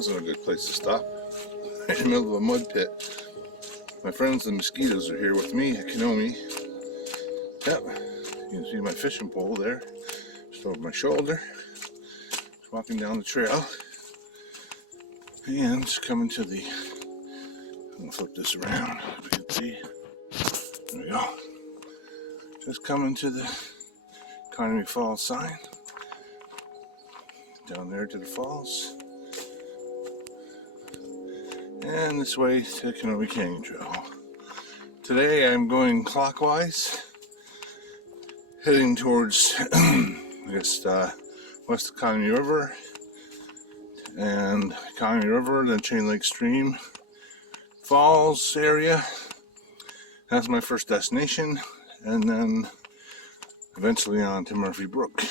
wasn't a good place to stop. In the middle of a mud pit. My friends the mosquitoes are here with me at Kenomee. Yep, you can see my fishing pole there, just over my shoulder. Just walking down the trail. And just coming to the, I'm going to flip this around so you can see. There we go. Just coming to the Murphy Falls sign. Down there to the falls. And this way to Kenomee Canyon Trail. Today I'm going clockwise, heading towards, west of Kenomee River, and Kenomee River, then Chain Lake Stream, Falls area. That's my first destination, and then eventually on to Murphy Brook,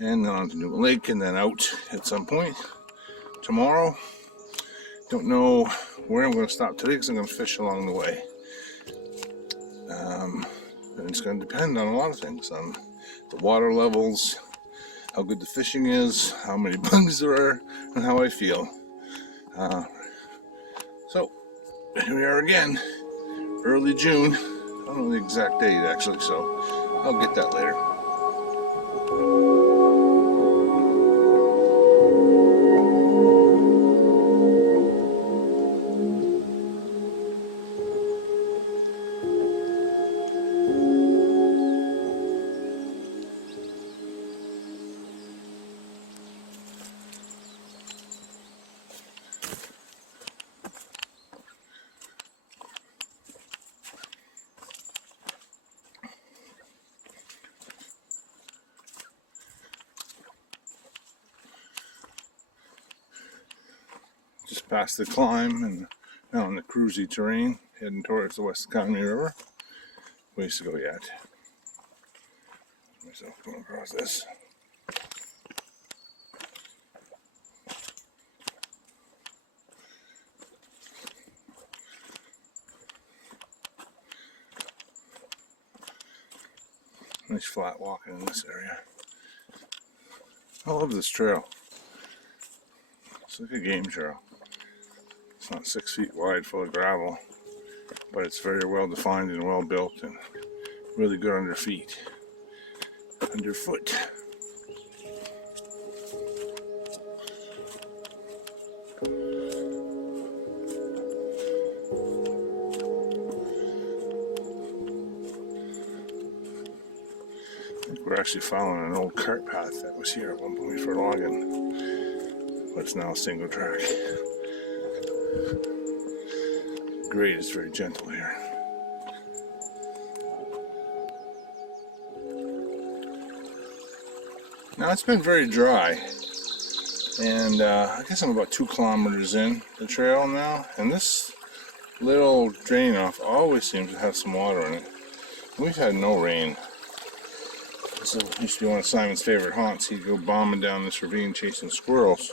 and then on to New Lake, and then out at some point tomorrow. Don't know where I'm going to stop today because I'm going to fish along the way. And it's going to depend on a lot of things, on the water levels, how good the fishing is, how many bugs there are, and how I feel. So, here we are again, early June. I don't know the exact date actually, so I'll get that later. Just past the climb and now on the cruisy terrain, heading towards the west Kenomee River. Ways to go yet. Myself going across this. Nice flat walking in this area. I love this trail. It's like a game trail. It's not 6 feet wide full of gravel, but it's very well defined and well built and really good underfoot. I think we're actually following an old cart path that was here at one point for logging, but it's now a single track. Grade is very gentle here. Now it's been very dry, and I guess I'm about 2 kilometers in the trail now, and this little drain off always seems to have some water in it. We've had no rain. This used to be one of Simon's favorite haunts. He'd go bombing down this ravine chasing squirrels,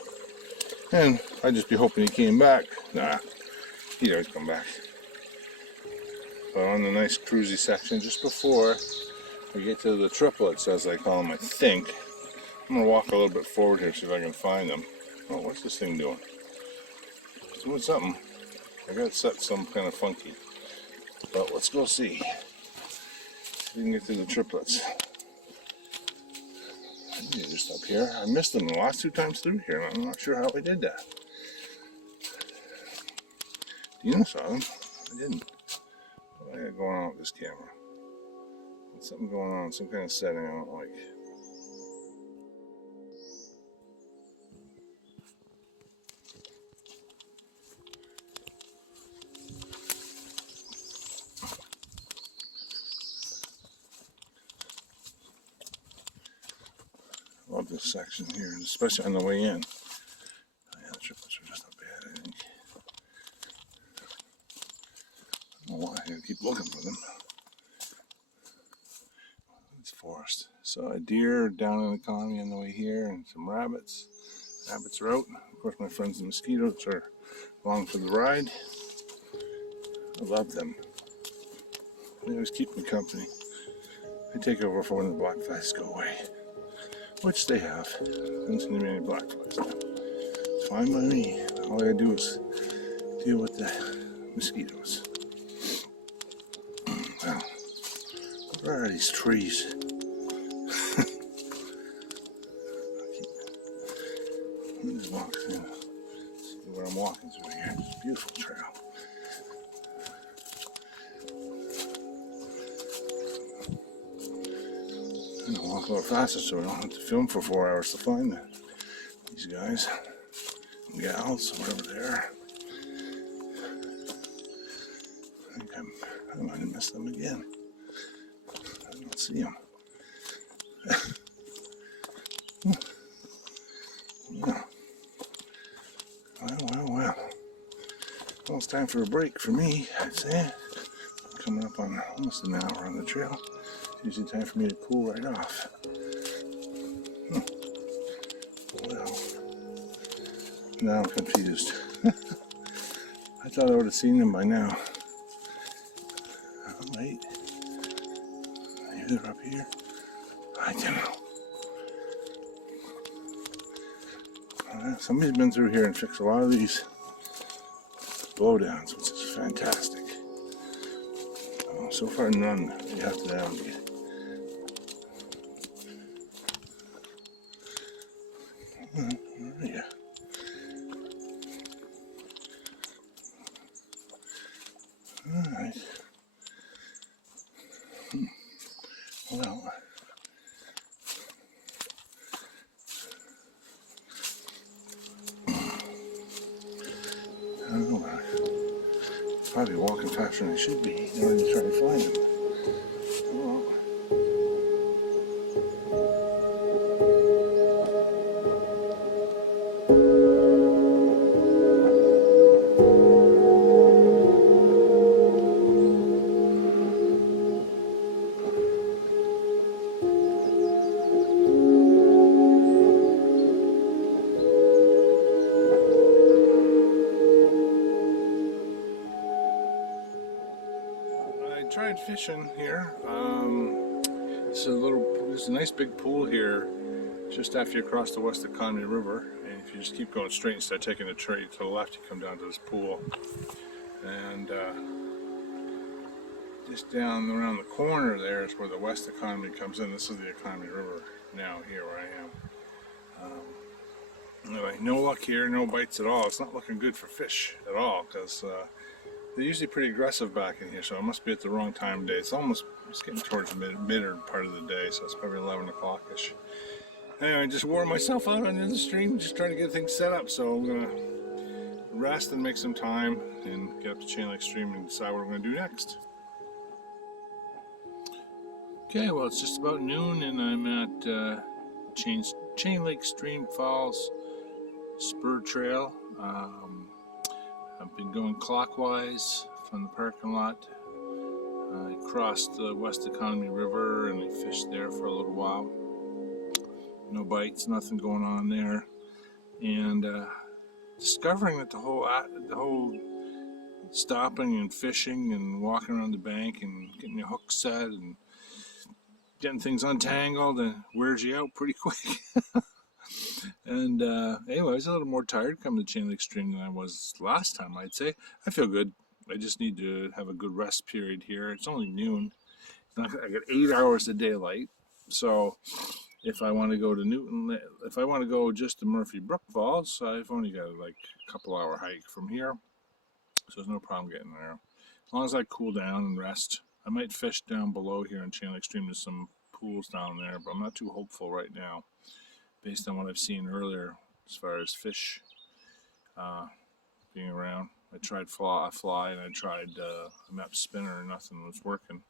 and I'd just be hoping he came back. Nah, he'd always come back. But on the nice cruisy section just before we get to the triplets, as I call them, I think. I'm going to walk a little bit forward here, see if I can find them. Oh, what's this thing doing? It's doing something. I got it set some kind of funky. But let's go see. See if we can get to the triplets. I need to just up here. I missed them the last 2 times through here, and I'm not sure how I did that. Dina saw them. I didn't. What do I got going on with this camera? There's something going on, some kind of setting I don't like. Love this section here, especially on the way in. Oh, yeah, the triplets are just not bad, I think. I don't know why, I gotta keep looking for them. It's forest. So a deer down in the Kenomee on the way here, and some rabbits. Rabbits are out. Of course, my friends the mosquitoes are along for the ride. I love them. They always keep me company. They take over for when the black flies go away. Which they have. Haven't seen many black flies now. It's fine by me. All I gotta do is deal with the mosquitoes. Wow, where are these trees? Let me just walk through. See where I'm walking through here. It's a beautiful trail. I'm gonna walk a little faster so I don't have to film for 4 hours to find these guys, gals, whatever they are. I think I might have missed them again. I don't see them. Yeah. Well. Well, it's time for a break for me, I'd say. Coming up on almost an hour on the trail. It's usually time for me to cool right off. Well, now I'm confused. I thought I would have seen them by now. Oh, wait. Maybe they're up here. I don't know. Somebody's been through here and fixed a lot of these blowdowns, which is fantastic. Oh, so far, none you have to navigate. Where are you? Alright. Well. I don't know. Probably walking faster than I should be in order to try to find them. Oh. I tried fishing here. There's a nice big pool here just after you cross the West Kenomee River, and if you just keep going straight instead of taking a trade to the left, you come down to this pool. And just down around the corner there is where the West Kenomee comes in. This is the Kenomee River now here where I am. Anyway, no luck here, no bites at all. It's not looking good for fish at all because they're usually pretty aggressive back in here, so it must be at the wrong time of day. It's getting towards the mid part of the day, so it's probably 11 o'clock-ish. Anyway, I just wore myself out on the stream, just trying to get things set up, so I'm going to rest and make some time and get up to Chain Lake Stream and decide what we're going to do next. Okay, well, it's just about noon, and I'm at Chain Lake Stream Falls Spur Trail. I've been going clockwise from the parking lot. I crossed the West Kenomee River and I fished there for a little while. No bites, nothing going on there. And discovering that the whole stopping and fishing and walking around the bank and getting your hook set and getting things untangled and wears you out pretty quick. And anyway, I was a little more tired coming to Chain Lake Stream than I was last time, I'd say. I feel good. I just need to have a good rest period here. It's only noon. I get 8 hours of daylight. So if I want to go to Newton, if I want to go just to Murphy Brook Falls, I've only got like a couple hour hike from here. So there's no problem getting there. As long as I cool down and rest. I might fish down below here in Chain Lake Stream. There's some pools down there, but I'm not too hopeful right now, based on what I've seen earlier as far as fish being around. I tried fly and I tried a map spinner and nothing was working.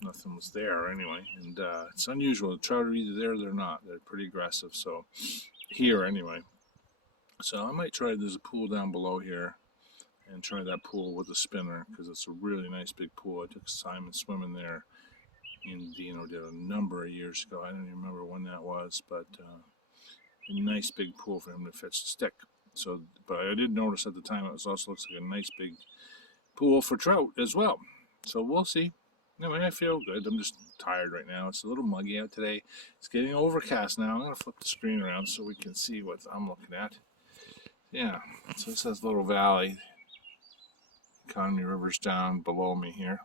Nothing was there anyway. And it's unusual. The trout are either there or they're not. They're pretty aggressive. So here anyway. So I might try, there's a pool down below here and try that pool with a spinner because it's a really nice big pool. I took Simon swimming there in Dino did a number of years ago. I don't even remember when that was, but a nice big pool for him to fish the stick. So, but I did notice at the time it also looks like a nice big pool for trout as well. So we'll see. Anyway, I feel good. I'm just tired right now. It's a little muggy out today. It's getting overcast now. I'm going to flip the screen around so we can see what I'm looking at. Yeah, so it says Little Valley. Kenomee River's down below me here.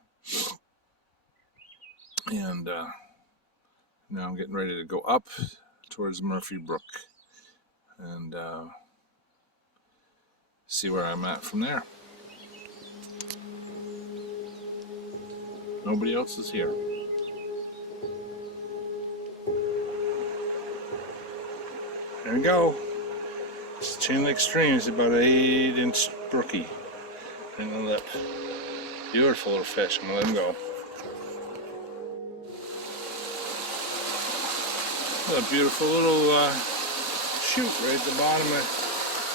And now I'm getting ready to go up towards Murphy Brook and see where I'm at from there. Nobody else is here. There we go. It's Chain Lake Stream. It's about an 8-inch brookie in the lip. Beautiful little fish. I'm gonna let him go. What a beautiful little chute right at the bottom of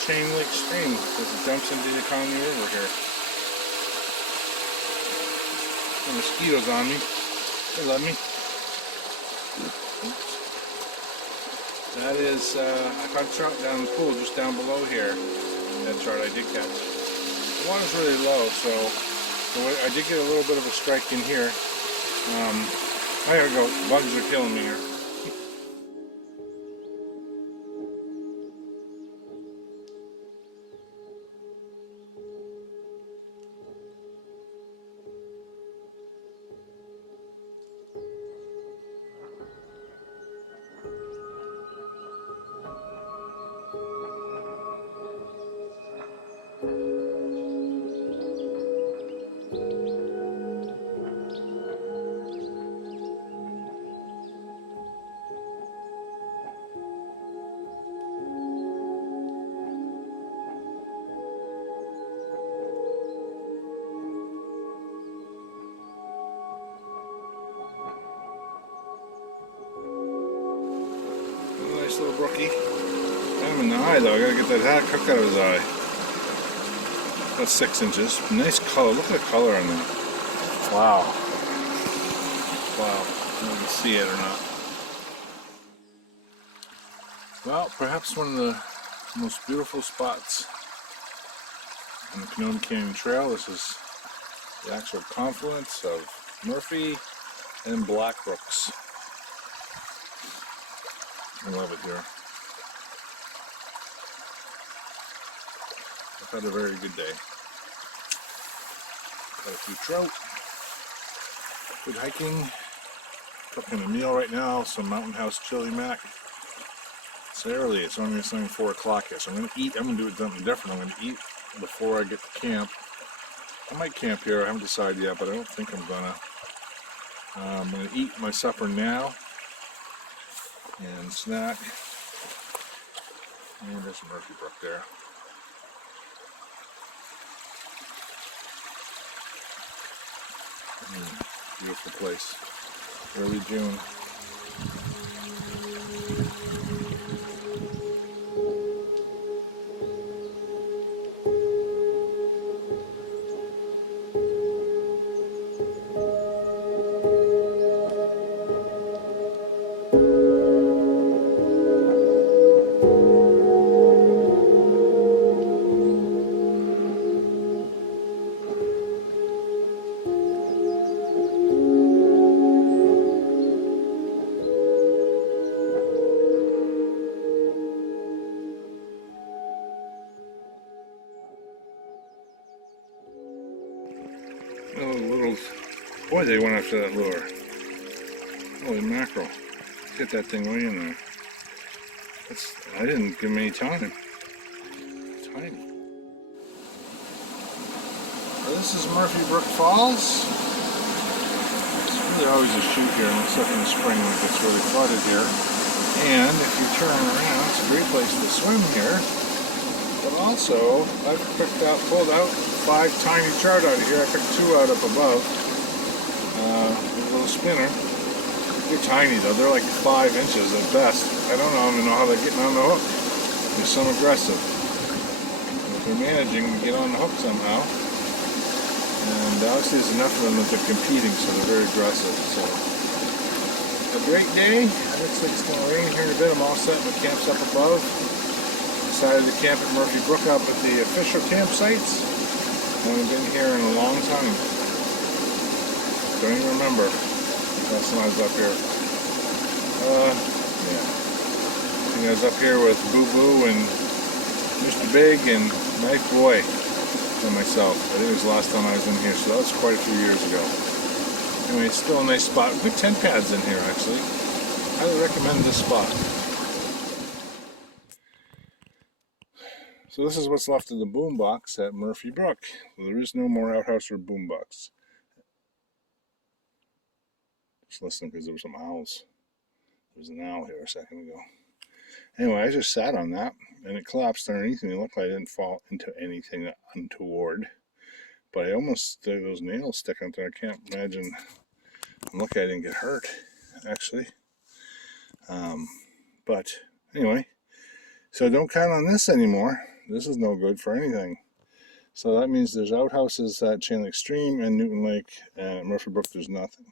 Chain Lake Stream as it dumps into the Kenomee River here. The mosquitoes on me. They love me. That is, I caught a trout down in the pool just down below here. That trout I did catch. The water's really low, so I did get a little bit of a strike in here. There we go. Bugs are killing me here. Nice little brookie. Got him in the eye though. I gotta get that hat cooked out of his eye. That's 6 inches. Nice color. Look at the color on that. Wow. Wow. I don't know if you can see it or not. Well, perhaps one of the most beautiful spots on the Kenomee Canyon Trail. This is the actual confluence of Murphy and Black Brooks. I love it here. I've had a very good day. Got a few trout. Good hiking. Cooking a meal right now. Some Mountain House chili mac. It's early. It's only 4 o'clock here. So I'm going to eat. I'm going to do something different. I'm going to eat before I get to camp. I might camp here. I haven't decided yet, but I don't think I'm going to. I'm going to eat my supper now. And snack. And there's Murphy Brook there. Beautiful place. Early June. Boy, they went after that lure. Holy mackerel. Get that thing way in there. I didn't give him any time. Tiny. Well, this is Murphy Brook Falls. It's really always a chute here, except in the spring when it gets really flooded here. And if you turn around, it's a great place to swim here. But also, I've pulled out 5 tiny trout out of here. I picked 2 out up above. A little spinner. They're tiny though. They're like 5 inches at best. I don't even know how they're getting on the hook. They're so aggressive. If they're managing to get on the hook somehow. And obviously there's enough of them that they're competing, so they're very aggressive. So a great day. It looks like it's going to rain here in a bit. I'm all set. My camp's up above. Decided to camp at Murphy Brook up at the official campsites. I haven't been here in a long time. Don't even remember last time I was up here. Yeah. I think I was up here with Boo Boo and Mr. Big and Mike Boy and myself. I think it was the last time I was in here, so that was quite a few years ago. Anyway, it's still a nice spot. Good tent pads in here, actually. Highly recommend this spot. So this is what's left of the boombox at Murphy Brook. There is no more outhouse or boombox. Just listening because there were some owls. There was an owl here a second ago. Anyway, I just sat on that and it collapsed underneath me. It looked like I didn't fall into anything untoward. But I almost, those nails stick out there. I can't imagine. I'm lucky I didn't get hurt, actually. But anyway, so don't count on this anymore. This is no good for anything. So that means there's outhouses at Chain Lake Stream and Newton Lake, and at Murphy Brook there's nothing.